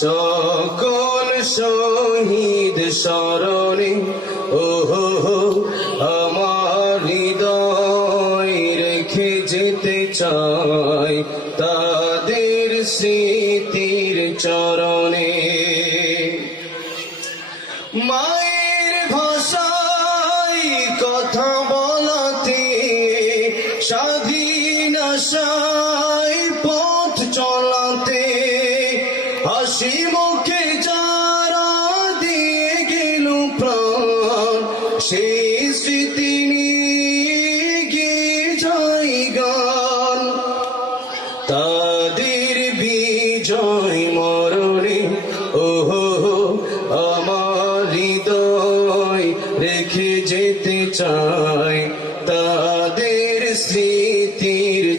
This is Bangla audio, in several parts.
সকল শহীদ স্মরণে, ওহো আমার হৃদয় রেখে যেতে চাই তাদের স্মৃতির চরণে। মায়ের ভাষায় কথা বলাতে স্বাধীন আশায়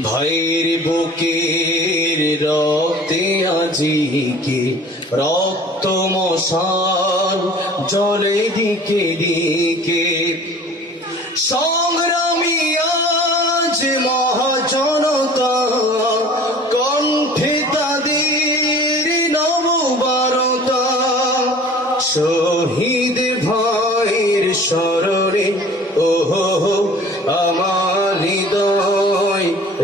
ভাইয়ের বুকের রক্তে আজিকে রক্ত মশাল জলে দিকে দিকে। সংগ্রামী আজ মহাজনতা, কণ্ঠে তাদের নববারতা। শহীদ ভাইয়ের স্মরণে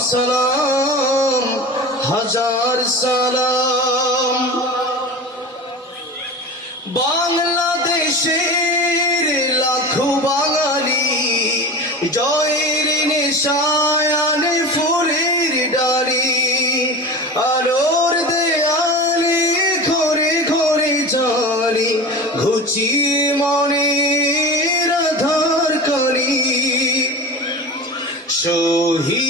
সালাম, হাজার সালাম। বাংলাদেশের লাখো বাঙালি জয়ের নিশায়ান ফুলের ডালি, আলোর দেয়ালে ঘরে ঘরে জালি, ঘুচি মনে রাধার কালী। শহীদ